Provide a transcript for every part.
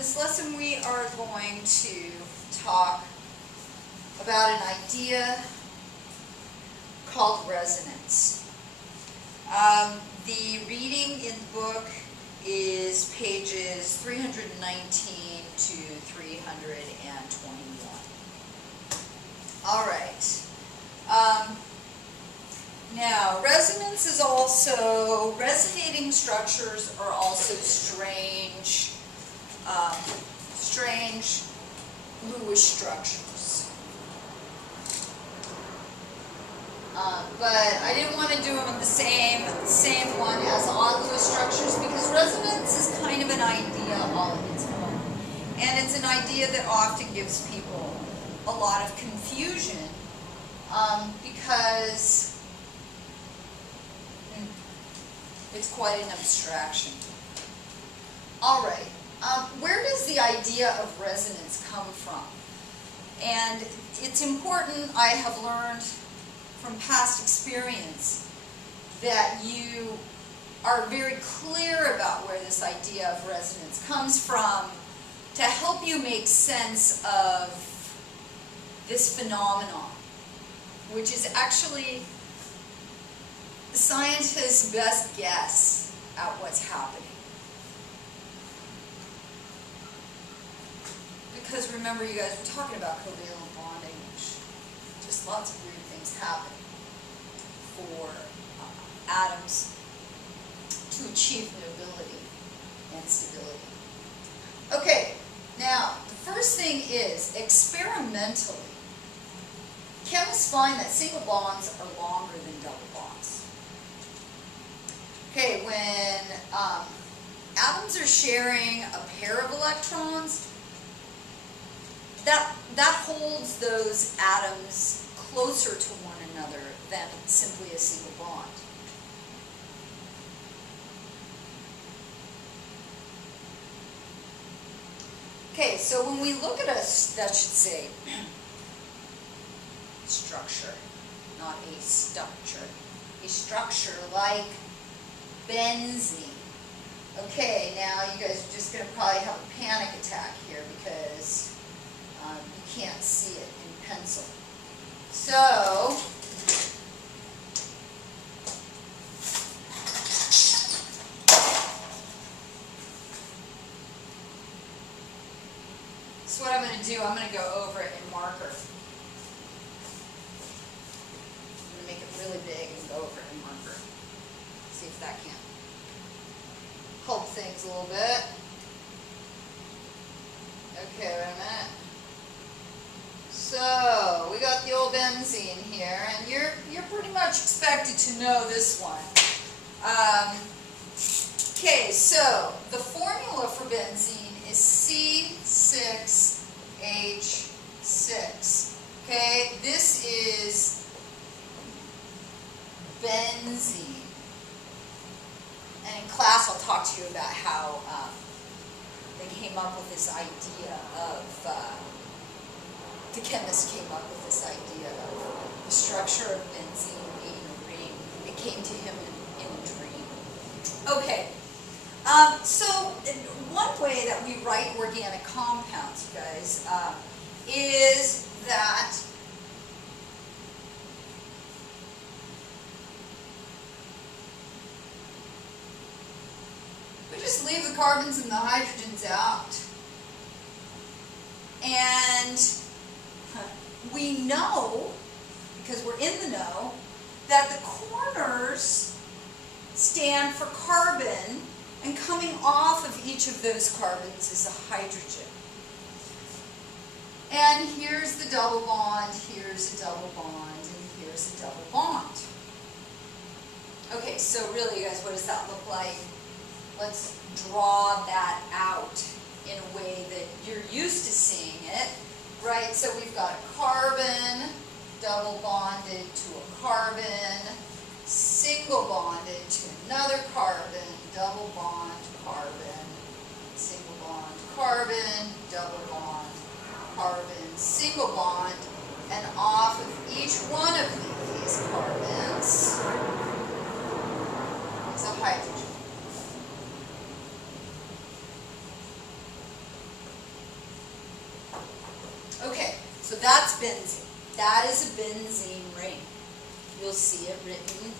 this lesson we are going to talk about an idea called resonance. The reading in the book is pages 319 to 321. All right. Now, resonance is also, resonating structures are also strange Lewis structures. But I didn't want to do them in the same one as odd Lewis structures because resonance is kind of an idea all on its own. And it's an idea that often gives people a lot of confusion because it's quite an abstraction. All right, where does the idea of resonance come from? And it's important, I have learned from past experience, that you are very clear about where this idea of resonance comes from to help you make sense of this phenomenon, which is actually scientists' best guess at what's happening. Because remember, you guys were talking about covalent bonding, which just lots of weird things happen for atoms to achieve mobility and stability. Okay, now the first thing is, experimentally, chemists find that single bonds are longer than double bonds. Okay, when atoms are sharing a pair of electrons, that holds those atoms closer to one another than simply a single bond. Okay, so when we look at that should say structure, not a structure. A structure like benzene. Okay, now you guys are just going to probably have a panic attack here because you can't see it in pencil. So, what I'm going to do, I'm going to go over it in marker. I'm going to make it really big and go over it in marker. See if that can help things a little bit. Okay, wait a minute. So, we got the old benzene here, and you're pretty much expected to know this one. Okay, so the formula for benzene is C6H6. Okay, this is benzene. And in class I'll talk to you about how they came up with this idea of, the chemist came up with this idea of the structure of benzene being a ring. It came to him in a dream. Okay. So one way that we write organic compounds, you guys, is that we just leave the carbons and the hydrogens out. And we know, because we're in the know, that the corners stand for carbon, and coming off of each of those carbons is a hydrogen. And here's the double bond, here's a double bond, and here's a double bond. Okay, so really, you guys, what does that look like? Let's draw that out in a way that you're used to seeing it, right? So we've got a carbon, double bonded to a carbon, single bonded to another carbon, double bond, carbon, single bond, carbon, double bond, carbon, single bond, and off of each one of these carbons is a hydrogen. that's benzene. That is a benzene ring. You'll see it written.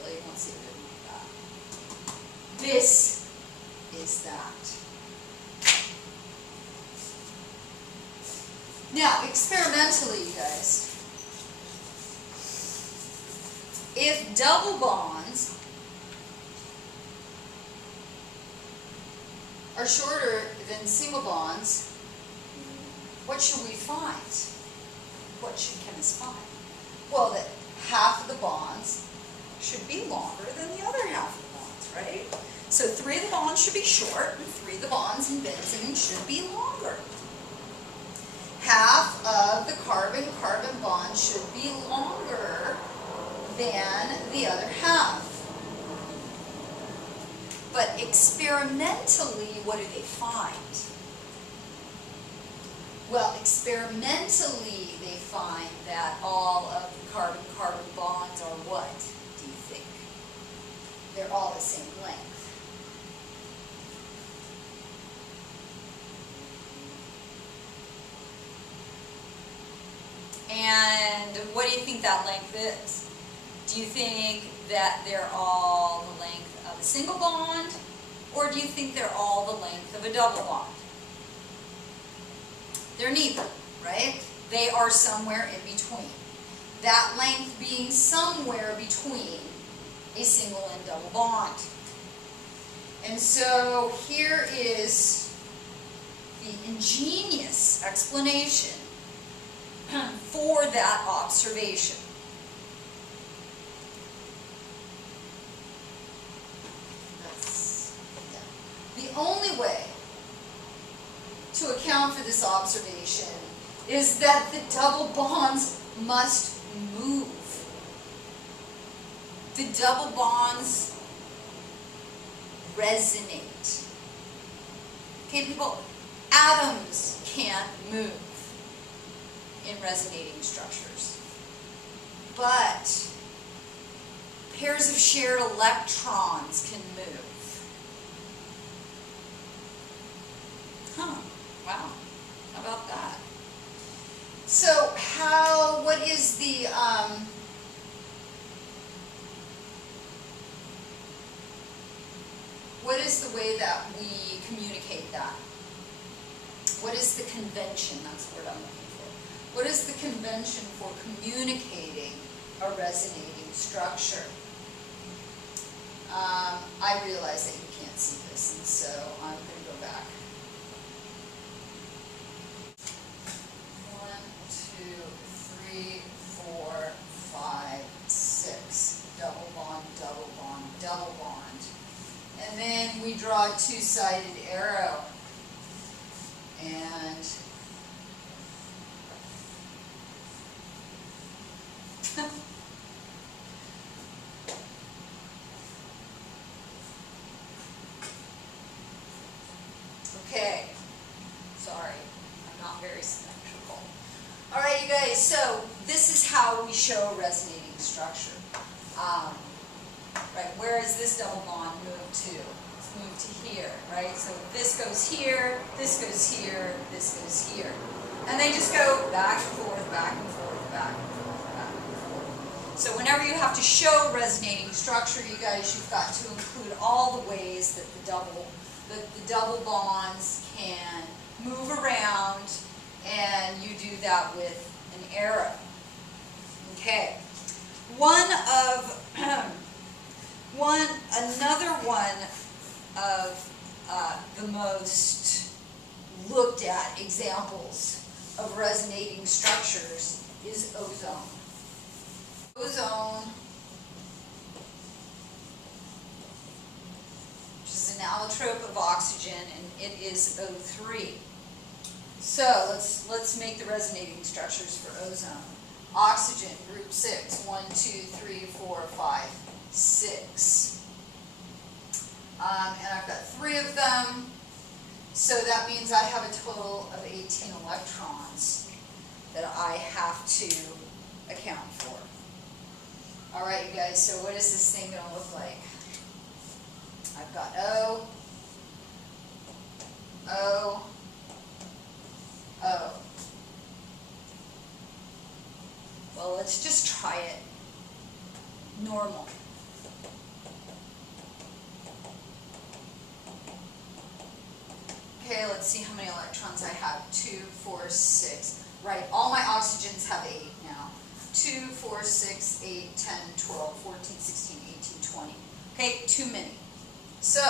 Well, you won't see it written like that. This is that. Now, experimentally, you guys, if double bonds are shorter than single bonds, what should we find? What should chemists find? Well, that half of the bonds should be longer than the other half of the bonds, right? So 3 of the bonds should be short, and 3 of the bonds in benzene should be longer. Half of the carbon-carbon bond should be longer than the other half. But experimentally, what do they find? Well, experimentally, they find that all of the carbon-carbon bonds are what, do you think? They're all the same length. And what do you think that length is? Do you think that they're all the length of a single bond, or do you think they're all the length of a double bond? They're neither, right? They are somewhere in between. That length being somewhere between a single and double bond. And so here is the ingenious explanation for that observation. The only way to account for this observation is that the double bonds must move. The double bonds resonate. Okay, people, atoms can't move in resonating structures, but pairs of shared electrons can move. Huh, wow, how about that? So what is the, what is the way that we communicate that? What is the convention? That's the word I'm looking for. What is the convention for communicating a resonating structure? I realize that you can't see this, and so I'm going to go back. 1, 2, 3, 4, 5, 6. Double bond, double bond, double bond. And then we draw a two-sided arrow. And okay, sorry, I'm not very symmetrical. All right, you guys, so this is how we show a resonating structure. Right, where is this double bond moved to? It's moved to here, right? So this goes here, this goes here, this goes here. And they just go back and forth, back and forth, back and forth, back and forth. So whenever you have to show resonating structure, you guys, you've got to include all the ways that the double bonds can move around, and you do that with an arrow. Okay. Another one of the most looked at examples of resonating structures is ozone. Ozone, which is an allotrope of oxygen, and it is O3. So let's make the resonating structures for ozone. Oxygen, group 6, 1, 2, 3, 4, 5, 6. And I've got 3 of them, so that means I have a total of 18 electrons that I have to account for. All right, you guys, so what is this thing going to look like? I've got O, O, O. let's just try it normal. Okay, let's see how many electrons I have. 2, 4, 6. Right, all my oxygens have 8 now. 2, 4, 6, 8, 10, 12, 14, 16, 18, 20. Okay, too many. So,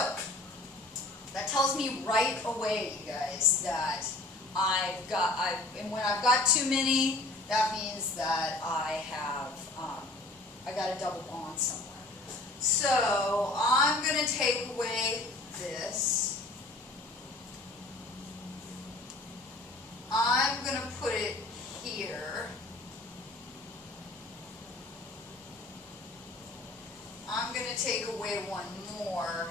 that tells me right away, you guys, that and when I've got too many, that means that I got a double bond somewhere. So, I'm going to take away this. I'm going to put it here. I'm going to take away one more.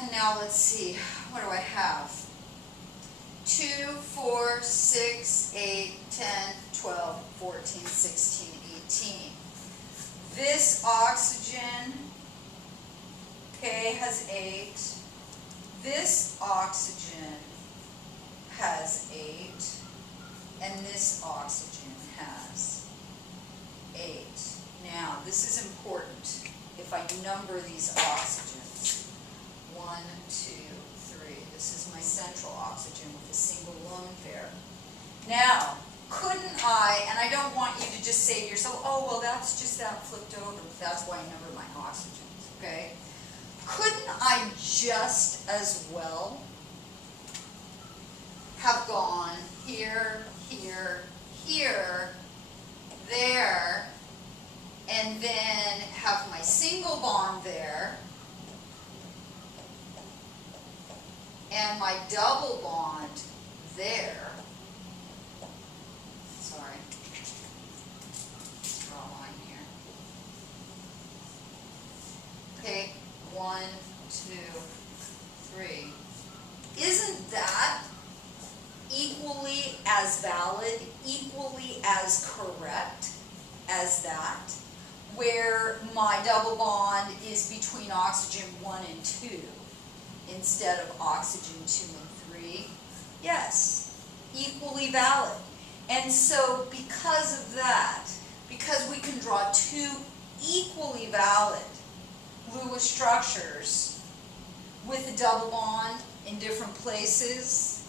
And now let's see, what do I have? 2, 4, 6, 8, 10, 12, 14, 16, 18. This oxygen, okay, has 8. This oxygen has 8. And this oxygen has 8. Now, this is important. If I number these oxygens, 1, 2, 3. This is my central oxygen with a single lone pair. Now, couldn't I, and I don't want you to just say to yourself, oh, well, that's just that flipped over. That's why I number my oxygens, okay? Couldn't I just as well have gone here, here, here, there, and then have my single bond there, and my double bond there. Sorry. Let's draw a line here. Okay, 1, 2, 3. Isn't that equally as valid, equally as correct as that? Where my double bond is between oxygen 1 and 2 instead of oxygen 2 and 3. Yes, equally valid. And so because of that, because we can draw two equally valid Lewis structures with a double bond in different places,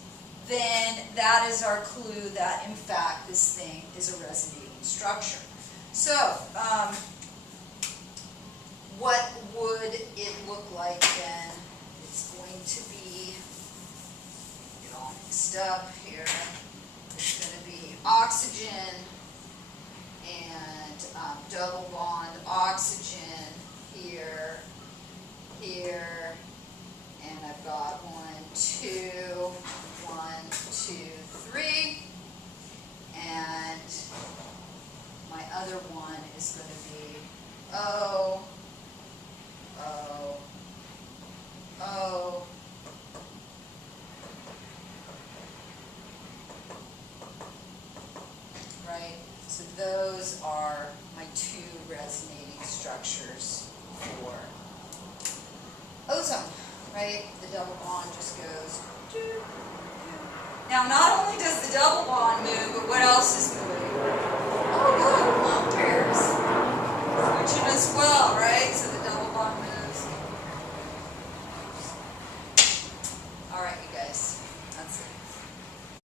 then that is our clue that in fact this thing is a resonating structure. So, what would it look like then? It's going to be, get all mixed up here, it's going to be oxygen and double bond oxygen here, here, and I've got 1, 2, 1, 2, 3, and my other one is going to be O, O, O, right? So those are my two resonating structures for ozone, right? The double bond just goes doo, doo. Now, not only does the double bond move, but what else is moving? Oh, good, lone pairs. Switching as well, right? So the double bond moves. All right, you guys.